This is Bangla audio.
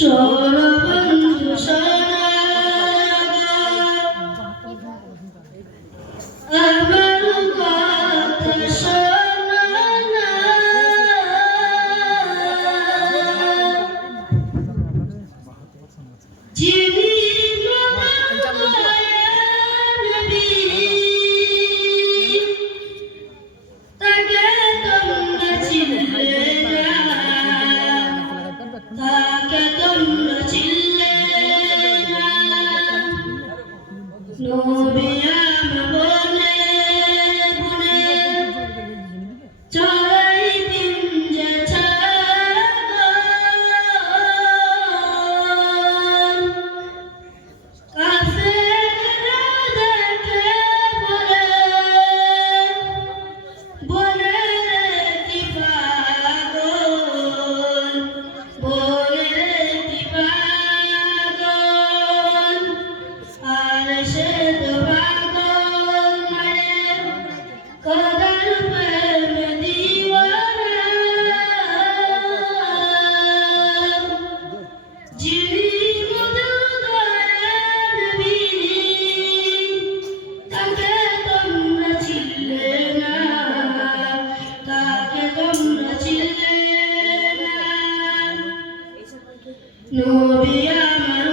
বন্ধু সোনা আমার কথা শোনো না, যিনি তাকে তোমরা চিনলে না, তাকে তোমরা চিনলে না। নবী আমার বনে বনে চড়াইতেন যে ছাগল, কাফেররা দেখে বলে রে কি পাগল, বলে রে কি পাগল, আর সে তো পাগল মানে খোদার প্রেমে দিওয়ানা। যিনি মধুর দয়ার নবী, তাকে তোমরা চিনলে না, তাকে তোমরা চিনলে না। নবী আমার